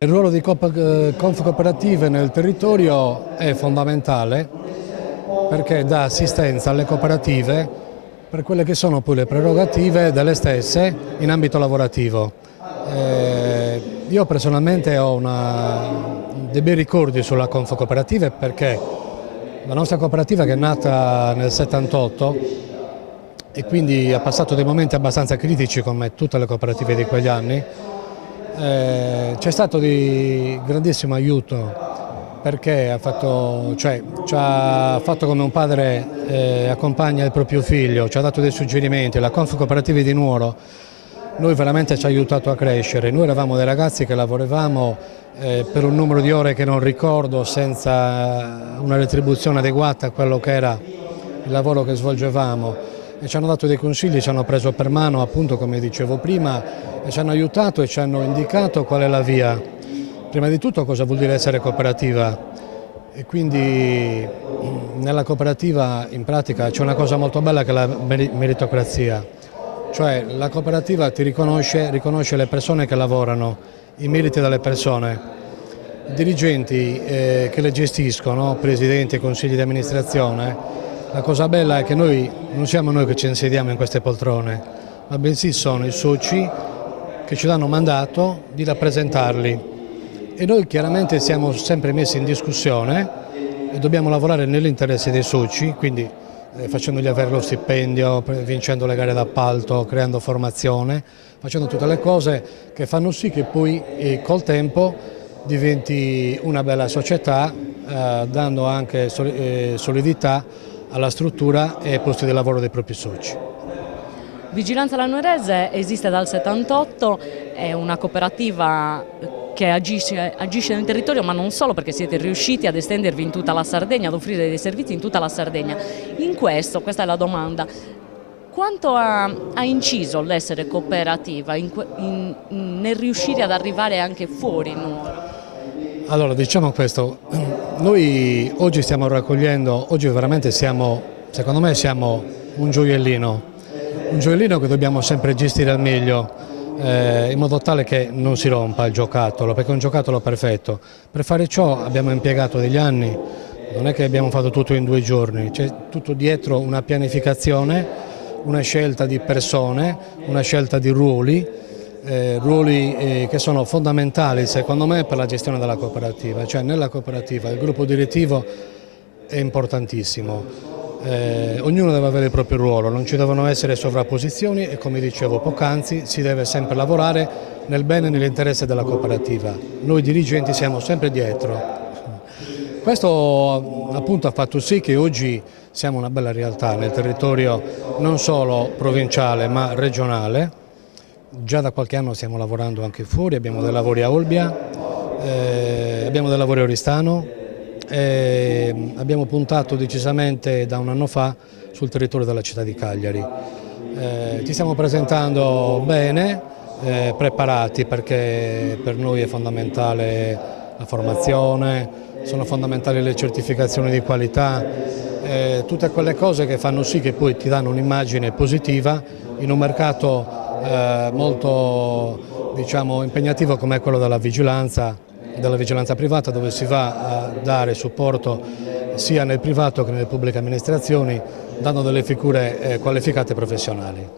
Il ruolo di Confcooperative nel territorio è fondamentale perché dà assistenza alle cooperative per quelle che sono poi le prerogative delle stesse in ambito lavorativo. Io personalmente ho dei bei ricordi sulla Confcooperative perché la nostra cooperativa, che è nata nel 78 e quindi ha passato dei momenti abbastanza critici come tutte le cooperative di quegli anni, c'è stato di grandissimo aiuto perché ci ha fatto come un padre accompagna il proprio figlio, ci ha dato dei suggerimenti. La Confcooperative di Nuoro noi veramente ci ha aiutato a crescere. Noi eravamo dei ragazzi che lavoravamo per un numero di ore che non ricordo, senza una retribuzione adeguata a quello che era il lavoro che svolgevamo. E ci hanno dato dei consigli, ci hanno preso per mano, appunto come dicevo prima, e ci hanno aiutato e ci hanno indicato qual è la via. Prima di tutto cosa vuol dire essere cooperativa, e quindi nella cooperativa in pratica c'è una cosa molto bella che è la meritocrazia, cioè la cooperativa ti riconosce le persone che lavorano, i meriti delle persone, i dirigenti che le gestiscono, presidenti e consigli di amministrazione. La cosa bella è che non siamo noi che ci insediamo in queste poltrone, ma bensì sono i soci che ci danno mandato di rappresentarli. E noi chiaramente siamo sempre messi in discussione e dobbiamo lavorare nell'interesse dei soci, quindi facendogli avere lo stipendio, vincendo le gare d'appalto, creando formazione, facendo tutte le cose che fanno sì che poi col tempo diventi una bella società, dando anche solidità alla struttura e ai posti di lavoro dei propri soci. Vigilanza Lanuerese esiste dal 78, è una cooperativa che agisce nel territorio, ma non solo, perché siete riusciti ad estendervi in tutta la Sardegna, ad offrire dei servizi in tutta la Sardegna. In questa è la domanda, quanto ha inciso l'essere cooperativa nel riuscire ad arrivare anche fuori Nuoro? Allora, diciamo questo, noi oggi stiamo raccogliendo, veramente secondo me siamo un gioiellino che dobbiamo sempre gestire al meglio, in modo tale che non si rompa il giocattolo, perché è un giocattolo perfetto. Per fare ciò abbiamo impiegato degli anni, non è che abbiamo fatto tutto in 2 giorni, c'è tutto dietro una pianificazione, una scelta di persone, una scelta di ruoli che sono fondamentali secondo me per la gestione della cooperativa, cioè nella cooperativa il gruppo direttivo è importantissimo, ognuno deve avere il proprio ruolo, non ci devono essere sovrapposizioni e, come dicevo poc'anzi, si deve sempre lavorare nel bene e nell'interesse della cooperativa. Noi dirigenti siamo sempre dietro. Questo appunto ha fatto sì che oggi siamo una bella realtà nel territorio non solo provinciale ma regionale. Già da qualche anno stiamo lavorando anche fuori, abbiamo dei lavori a Olbia, abbiamo dei lavori a Oristano, abbiamo puntato decisamente da un anno fa sul territorio della città di Cagliari. Ci stiamo presentando bene, preparati, perché per noi è fondamentale la formazione, sono fondamentali le certificazioni di qualità, tutte quelle cose che fanno sì che poi ti danno un'immagine positiva in un mercato molto impegnativo come quello della vigilanza privata, dove si va a dare supporto sia nel privato che nelle pubbliche amministrazioni, dando delle figure qualificate e professionali.